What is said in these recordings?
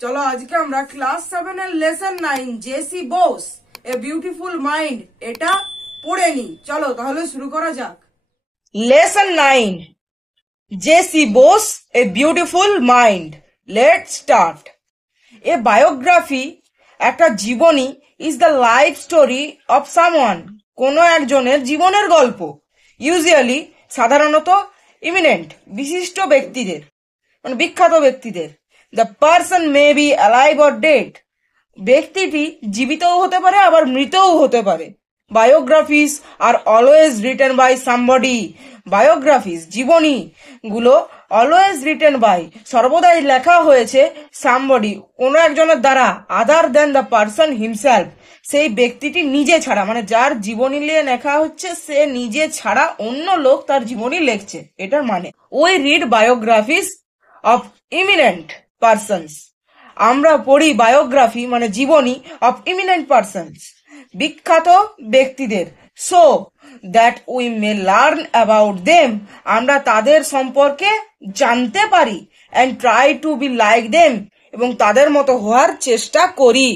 চলো আজকে আমরা ক্লাস 7 এর lesson 9 J C Bose a beautiful mind এটা পড়ে নি। চলো তাহলে শুরু করা যাক। Lesson 9 J C Bose a beautiful mind. Let's start. A biography একটা জীবনী is the life story of someone, কোনো একজনের জীবনের গল্প। ইউজুয়ালি সাধারণত ইমিনেন্ট বিশিষ্ট ব্যক্তিদের, মানে বিখ্যাত ব্যক্তিদের। The person may be alive or dead, ব্যক্তিটি জীবিতও হতে পারে আবার মৃতও হতে পারে। Biographies are always written by somebody, biographies জীবনী গুলো অলওয়েজ রিটেন বাই সর্বদাই লেখা হয়েছে সামবডি কোনো একজনের দ্বারা, আদার দেন দ্য পারসন হিমসেলফ, সেই ব্যক্তিটি নিজে ছাড়া, মানে যার জীবনী নিয়ে লেখা হচ্ছে সে নিজে ছাড়া অন্য লোক তার জীবনী লিখছে, এটার মানে। We read biographies of eminent persons, আমরা পড়ি বায়োগ্রাফি মানে জীবনী অফ ইমিনেন্ট পারসনস, বিখ্যাত ব্যক্তিদের। So that we may learn about them, আমরা তাদের সম্পর্কে জানতে পারি। And try to be like them, এবং তাদের মতো হওয়ার চেষ্টা করি।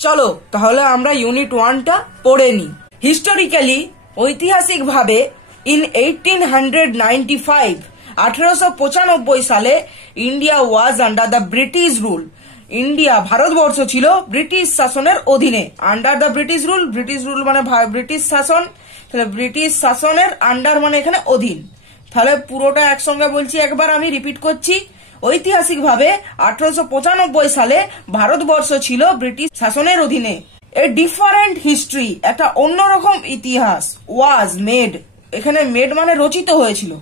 চলো তাহলে আমরা ইউনিট 1টা পড়ে নিই। হিস্টোরিক্যালি, ঐতিহাসিকভাবে, ইন 1895 1895 সালে India was under the British rule, India Bharatvarsha ছিল ব্রিটিশ শাসনের অধীনে। Under the British rule, British rule মানে ব্রিটিশ শাসন, তাহলে ব্রিটিশ শাসনের আন্ডার মানে এখানে অধীন। তাহলে পুরোটা একসঙ্গে বলছি, একবার আমি রিপিট করছি। ঐতিহাসিকভাবে 1895 সালে ভারতবর্ষ ছিল ব্রিটিশ শাসনের অধীনে। এ ডিফারেন্ট হিস্ট্রি, একটা অন্যরকম ইতিহাস, ওয়াজ মেড, এখানে মেড মানে রচিত হয়েছিল,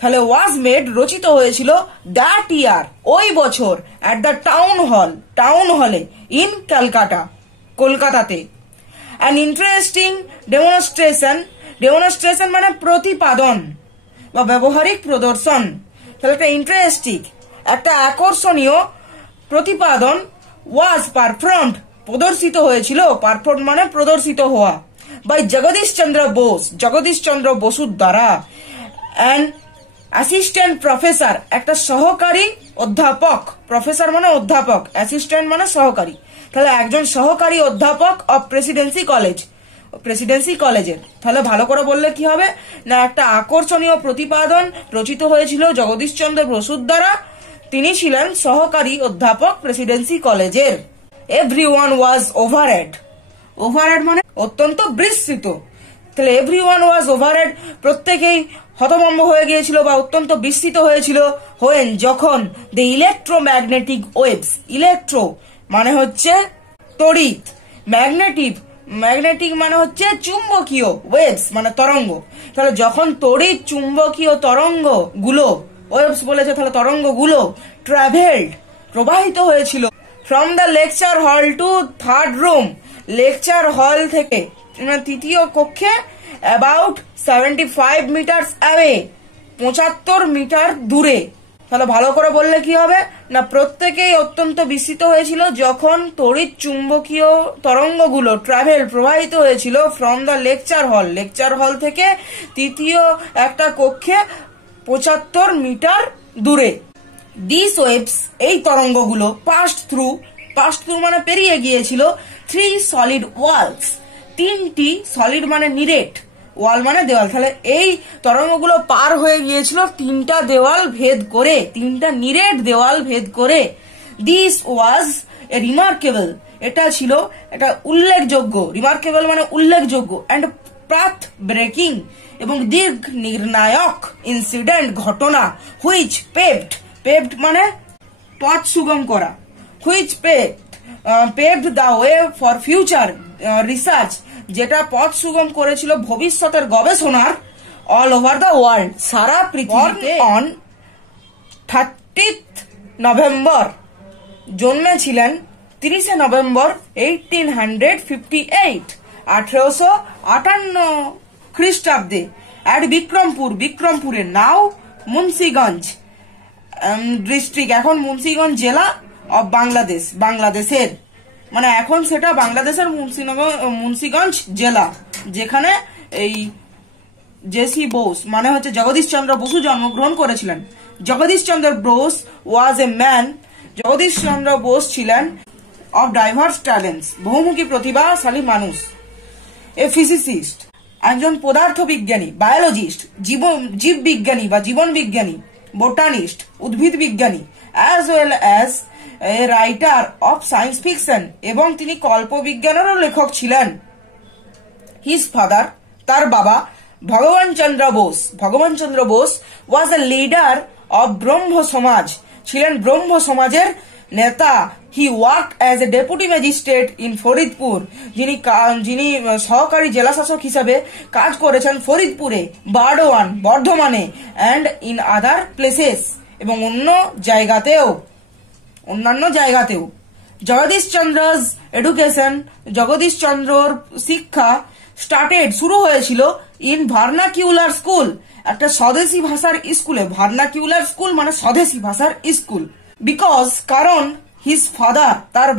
তাহলে ওয়াজ মেড রচিত হয়েছিল দ্যাট ইয়ার ওই বছর, at the town hall, town হলে, ইন ক্যালকাটা, কলকাতাতে। অ্যান ইন্টারেস্টিং ডেমনস্ট্রেশন, ডেমনস্ট্রেশন মানে প্রতিপাদন বা ব্যবহারিক প্রদর্শন, তাহলে একটা ইন্টারেস্টিং, একটা আকর্ষণীয় প্রতিপাদন, ওয়াজ পারফর্মড প্রদর্শিত হয়েছিল, পারফর্ম মানে প্রদর্শিত হওয়া, বাই জগদীশ চন্দ্র বোস, জগদীশ চন্দ্র বসুর দ্বারা। অ্যান্ড অ্যাসিস্ট্যান্ট প্রফেসর, একটা সহকারী অধ্যাপক, প্রফেসর মানে অধ্যাপক, অ্যাসিস্ট্যান্ট মানে সহকারী, তাহলে একজন সহকারী অধ্যাপক অফ প্রেসিডেন্সি কলেজ, প্রেসিডেন্সি কলেজের। তাহলে ভালো করে বললে কি হবে না, একটা আকর্ষণীয় প্রতিপাদন রচিত হয়েছিল জগদীশ চন্দ্র বসুর দ্বারা, তিনি ছিলেন সহকারী অধ্যাপক প্রেসিডেন্সি কলেজের। এভরিওয়ান ওয়াজ ওভারহেড, ওভারহেড মানে অত্যন্ত বিস্মিত, তাহলে এভরিওয়ান ওয়াজ ওভারহেড প্রত্যেকেই হতভম্ব হয়ে গিয়েছিল বা অত্যন্ত বিস্মিত হয়েছিল। হোয়েন যখন দ্য ইলেকট্রোম্যাগনেটিক ওয়েভস, ইলেকট্রো মানে হচ্ছে তড়িৎ, ম্যাগনেটিক, ম্যাগনেটিক মানে হচ্ছে চুম্বকীয়, ওয়েভস মানে তরঙ্গ, তাহলে যখন তড়িৎ চুম্বকীয় তরঙ্গ গুলো, ওয়েভস বলেছে তাহলে তরঙ্গ গুলো, ট্রাভেলড প্রবাহিত হয়েছিল, ফ্রম দ্য লেকচার হল টু থার্ড রুম, লেকচার হল থেকে তৃতীয় কক্ষে, অ্যাবাউট 75 মিটার অ্যাওয়ে 75 মিটার দূরে। তাহলে ভালো করে বললে কি হবে না, প্রত্যেকেই অত্যন্ত বিস্মিত হয়েছিল যখন তড়িৎ চুম্বকীয় তরঙ্গগুলো ট্রাভেল প্রবাহিত হয়েছিল ফ্রম দ্য লেকচার হল, লেকচার হল থেকে তৃতীয় একটা কক্ষে 75 মিটার দূরে। দিস ওয়েভস, এই তরঙ্গগুলো, পাস্ট থ্রু, পাস্ট থ্রু মানে পেরিয়ে গিয়েছিল, 3 সলিড ওয়ালস, 3টি সলিড মানে নিরেট, ওয়াল মানে দেওয়াল, তাহলে এই তরঙ্গগুলো পার হয়ে গিয়েছিল 3টা দেওয়াল ভেদ করে, 3টা নিরেট দেওয়াল ভেদ করে। দিস ওয়াজ এ রিমার্কেবল, এটা ছিল একটা উল্লেখযোগ্য, রিমার্কেবল মানে উল্লেখযোগ্য, অ্যান্ড পাথ ব্রেকিং এবং দিক নির্ণায়ক ইনসিডেন্ট ঘটনা, হুইচ পেভড, পেভড মানে পথ সুগম করা, which paved the way for future research, যেটা পথ সুগম করেছিল ভবিষ্যতের গবেষণার, অল ওভার দ্য ওয়ার্ল্ড, সারা পৃথিবীতে। অন 30 নভেম্বর, জন্মেছিলেন 30 নভেম্বর 1858 1858 খ্রিস্টাব্দে, অ্যাট বিক্রমপুর, বিক্রমপুরে, নাও মুন্সিগঞ্জ ডিস্ট্রিক্ট, এখন মুন্সিগঞ্জ জেলা অফ বাংলাদেশ, বাংলাদেশের, মানে এখন সেটা বাংলাদেশের মুন্সিগঞ্জ জেলা, যেখানে এই জেসি বোস মানে হচ্ছে জগদীশ চন্দ্র বসু জন্মগ্রহণ করেছিলেন। জগদীশ চন্দ্র বোস ওয়াজ এ ম্যান জগদীশ চন্দ্র বোস ছিলেন অফ ডাইভার্স ট্যালেন্টস, বহুমুখী প্রতিভাশালী মানুষ। এ ফিজিসিস্ট, একজন পদার্থবিজ্ঞানী, বায়োলজিস্ট, জীববিজ্ঞানী বা জীবন বিজ্ঞানী, বোটানিস্ট, উদ্ভিদ বিজ্ঞানী, as well as a writer of science fiction, এবং তিনি কল্পবিজ্ঞানেরও লেখক ছিলেন। হিজ ফাদার, তার বাবা ভগবান চন্দ্র বোস ওয়াজ এ লিডার অফ ব্রহ্ম সমাজ, ছিলেন ব্রহ্ম সমাজের নেতা। He work as a deputy magistrate in Faridpur, যিনি সহকারী জেলাশাসক হিসেবে কাজ করেছেন ফরিদপুরে, বারডোয়ান বর্ধমানে, অ্যান্ড ইন আদার প্লেসেস, এবং অন্যান্য জায়গাতেও। জগদীশ চন্দ্রর শিক্ষা শুরু হয়েছিল ইন ভার্নাকিউলার স্কুল, একটা স্বদেশী ভাষার স্কুলে। ভার্নাকিউলার স্কুল মানে স্বদেশী ভাষার স্কুল। কারণ হিজ ফাদার, তার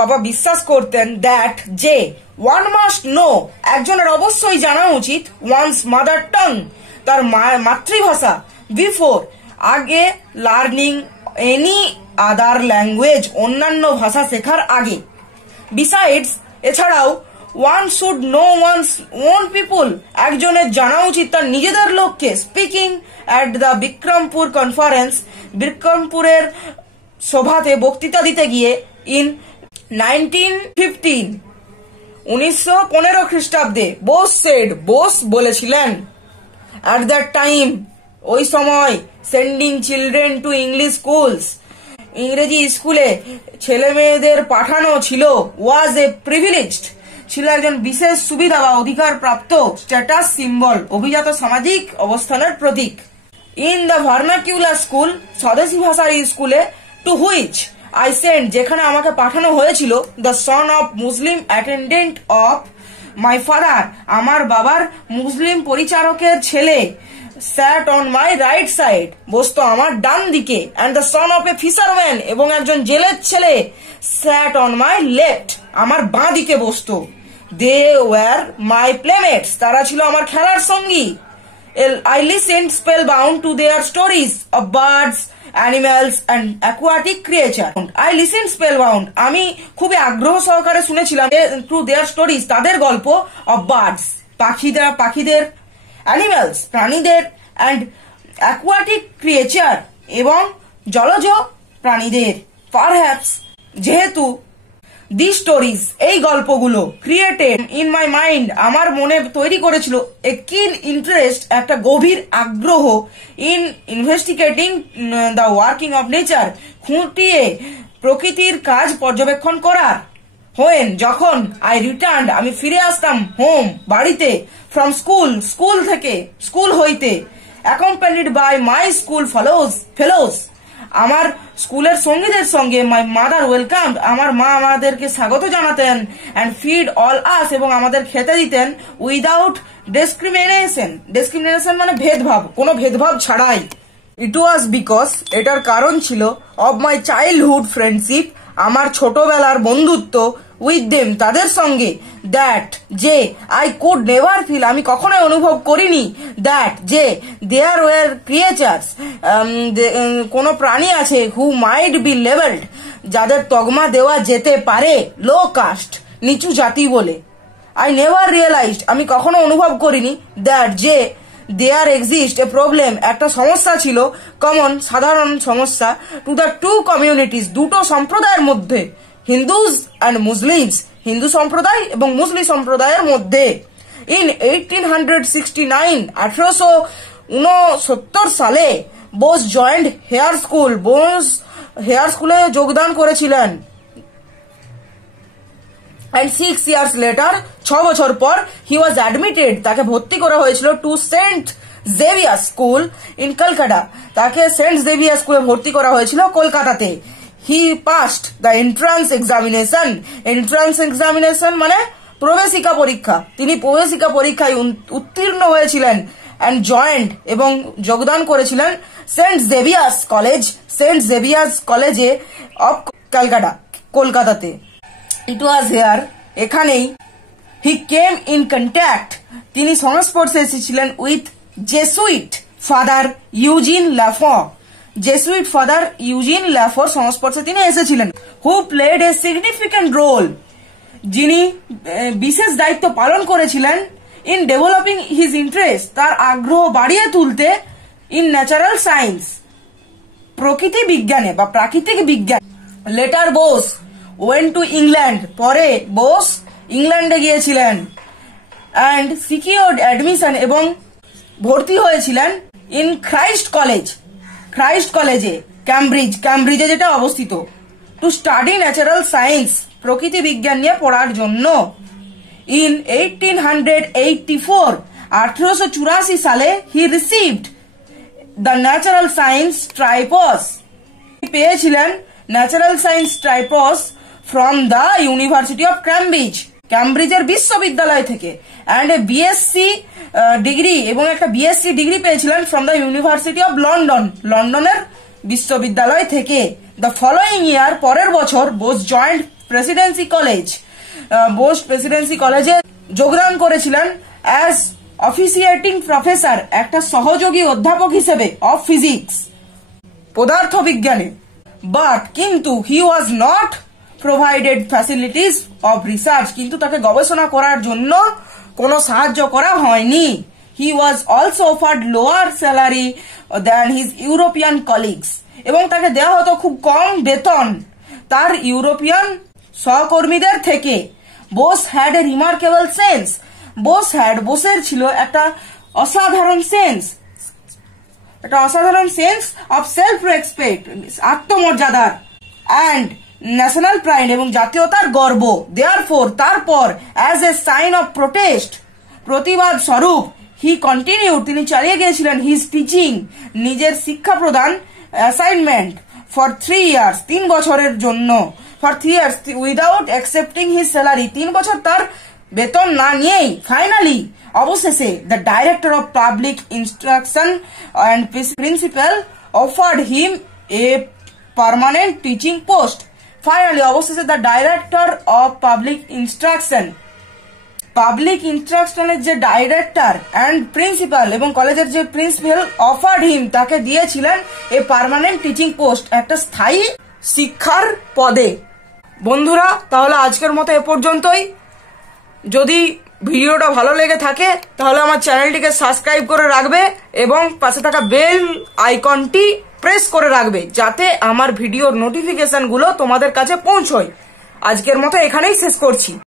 বাবা বিশ্বাস করতেন দ্যাট যে ওয়ান মাস্ট নো, একজনের অবশ্যই জানা উচিত, ওয়ান্স মাদার টাং, তার মাতৃভাষা, বিফোর, আগে, লার্নিং এনি আদার ল্যাঙ্গুয়েজ, অন্যান্য ভাষা শেখার আগে। বিসাইডস, এছাড়াও, one should know one's own people, একজনের জানা উচিত তার নিজেদের লোককে। Speaking at the Bikrampur conference, বিক্রমপুরের সভাতে বক্তৃতা দিতে গিয়ে ইন 1915 খ্রিস্টাব্দে, বোস বলেছিলেন, অ্যাট দ্যাট টাইম, ওই সময়, sending children to English schools, ইংরেজি স্কুলে ছেলে মেয়েদের পাঠানো ছিল, ওয়াজ এ প্রিভিলেজড, ছিল একজন বিশেষ সুবিধা বা অধিকার প্রাপ্ত, স্ট্যাটাস সিম্বল, অভিজাত সামাজিক অবস্থানের প্রতীক। ইন দ্য ভার্নাকিউলার স্কুল, স্বদেশী ভাষার স্কুলে, টু হুইচ আই সেন্ট, যেখানে আমাকে পাঠানো হয়েছিল, the son of Muslim attendant of my father, আমার বাবার মুসলিম পরিচারকের ছেলে, sat on my right side, বসতো আমার ডান দিকে, and the son of a fisherman, এবং একজন জেলের ছেলে, sat on my left, আমার বাঁ দিকে বসতো। they were my playmates, তারা ছিল আমার খেলার সঙ্গী। I listened spellbound to their stories of birds, animals and aquatic creatures. I listened spellbound, আমি খুবই আগ্রহ সহকারে শুনেছিলাম to their stories, তাদের গল্প, of birds, পাখিদের, animals, প্রাণীদের, and aquatic creature, এবং জলজ প্রাণীদের। Perhaps, যেহেতু these stories, এই গল্পগুলো, created in my mind, আমার মনে তৈরি করেছিল a keen interest, একটা গভীর আগ্রহ, in investigating the working of nature, খুঁটিয়ে প্রকৃতির কাজ পর্যবেক্ষণ করার। যখন I returned, আমি ফিরে আসতাম, home, বাড়িতে, from স্কুল হইতে, accompanied by my school fellows, আমার স্কুলের সঙ্গীদের সঙ্গে, my mother welcomed, আমার মা আমাদেরকে স্বাগত জানাতেন, and feed all us, এবং আমাদের খেতে দিতেন, without discrimination মানে ভেদভাব, কোনো ভেদভাব ছাড়াই। It was because, এটার কারণ ছিল, of my childhood friendship, আমার ছোটবেলার বন্ধুত্ব, with them, তাদের সঙ্গে, that, যে I could never feel, আমি কখনোই অনুভব করিনি, that, যে there were creatures, কোন প্রাণী আছে, who might be labeled, যাদের তকমা দেওয়া যেতে পারে, low caste, নিচু জাতি বলে। I never realized, আমি কখনো অনুভব করিনি, that, যে there exists a problem, একটা সমস্যা ছিল, common, সাধারণ সমস্যা, to the two communities, দুটো সম্প্রদায়ের মধ্যে, হিন্দুজ অ্যান্ড মুসলিমস, হিন্দু সম্প্রদায় এবং মুসলিম সম্প্রদায়ের মধ্যে। ইন 1869, 1869 সালে, Bose joined Hare school, Bose Hare স্কুলে যোগদান করেছিলেন। and 6 years later, 6 বছর পর, he was admitted, তাকে ভর্তি করা হয়েছিল, to Saint Xavier school in Kolkata, তাকে সেন্ট জেভিয়ার স্কুলে ভর্তি করা হয়েছিল কলকাতাতে। he passed the entrance examination মানে প্রবেশিকা পরীক্ষা, তিনি প্রবেশিকা পরীক্ষায় উত্তীর্ণ হয়েছিলেন, and joined, এবং যোগদান করেছিলেন সেন্ট জেভিয়ার্স কলেজে অফ কলকাতাতে। It was here, এখানেই, he came in contact, তিনি সংস্পর্শে এসেছিলেন with Jesuit father Eugene Lafont, Jesuit father Eugene ল্যাফোর সংস্পর্শে তিনি এসেছিলেন। Who played a significant role, যিনি বিশেষ দায়িত্ব পালন করেছিলেন ইন ডেভেলপিং হিজ ইন্টারেস্ট, তার আগ্রহ বাড়িয়ে তুলতে, ইন ন্যাচারাল সায়েন্স, প্রকৃতি বিজ্ঞানে বা প্রাকৃতিক বিজ্ঞান। Letter Bose went to England, পরে বোস ইংল্যান্ডে গিয়েছিলেন। অ্যান্ড সিকিউরড অ্যাডমিশন, এবং ভর্তি হয়েছিলেন ইন ক্রাইস্ট কলেজে ক্যামব্রিজে যেটা অবস্থিত, টু স্টাডি ন্যাচারাল সায়েন্স, প্রকৃতি বিজ্ঞান নিয়ে পড়ার জন্য। ইন 1884 সালে he received the natural science tripos, পেয়েছিলেন natural science tripos from the university of ক্যামব্রিজের বিশ্ববিদ্যালয় থেকে। অ্যান্ড এ বিএসসি ডিগ্রি, এবং একটা বিএসসি ডিগ্রি পেয়েছিলেন ফ্রম দ্য ইউনিভার্সিটি অফ লন্ডনের বিশ্ববিদ্যালয় থেকে। দ্য ফলোয়িং ইয়ার, পরের বছর, বোস জয়েন্ট প্রেসিডেন্সি কলেজে যোগদান করেছিলেন অ্যাজ অফিসিয়েটিং প্রফেসর, একটা সহযোগী অধ্যাপক হিসেবে, অফ ফিজিক্স, পদার্থ বিজ্ঞানে। বাট, কিন্তু, he was not provided facilities of research, কিন্তু তাকে গবেষণা করার জন্য কোনো সাহায্য করা হয়নি। He was also offered lower salary than his European colleagues, এবং তাকে দেওয়া হতো খুব কম বেতন তার ইউরোপিয়ান সহকর্মীদের থেকে। Bose had a remarkable sense, বোসের ছিল একটা অসাধারণ সেন্স অফ সেলফ রেসপেক্ট, আত্মমর্যাদার, অ্যান্ড ন্যাশনাল প্রাইড, এবং জাতীয়তার গর্ব। দেয়ারফোর, তারপর, as a sign of protest, প্রতিবাদ স্বরূপ, হি কন্টিনিউড, তিনি চালিয়ে গিয়েছিলেন, হিজ টিচিং, নিজের শিক্ষা প্রদান, অ্যাসাইনমেন্ট, ফর 3 years, 3 বছরের জন্য, for 3 years, without accepting his salary, 3 বছর তার বেতন না নিয়েই। ফাইনালি, অবশেষে, the director of public instruction and principal offered him a permanent teaching post. Finally, অবশেষে, দ্য ডাইরেক্টর অফ পাবলিক ইনস্ট্রাকশনের যে ডাইরেক্টর অ্যান্ড প্রিন্সিপাল, এবং কলেজের যে প্রিন্সিপাল, অফার্ড হিম, তাকে দিয়েছিলেন এ পার্মানেন্ট টিচিং পোস্ট, একটা স্থায়ী শিক্ষার পদে। বন্ধুরা, তাহলে আজকের মতো এ পর্যন্তই। যদি ভিডিওটা ভালো লেগে থাকে তাহলে আমার চ্যানেলটিকে সাবস্ক্রাইব করে রাখবে এবং পাশে থাকা বেল আইকনটি প্রেস করে রাখবে, যাতে আমার ভিডিওর নোটিফিকেশনগুলো তোমাদের কাছে পৌঁছয়। আজকের মতো এখানেই শেষ করছি।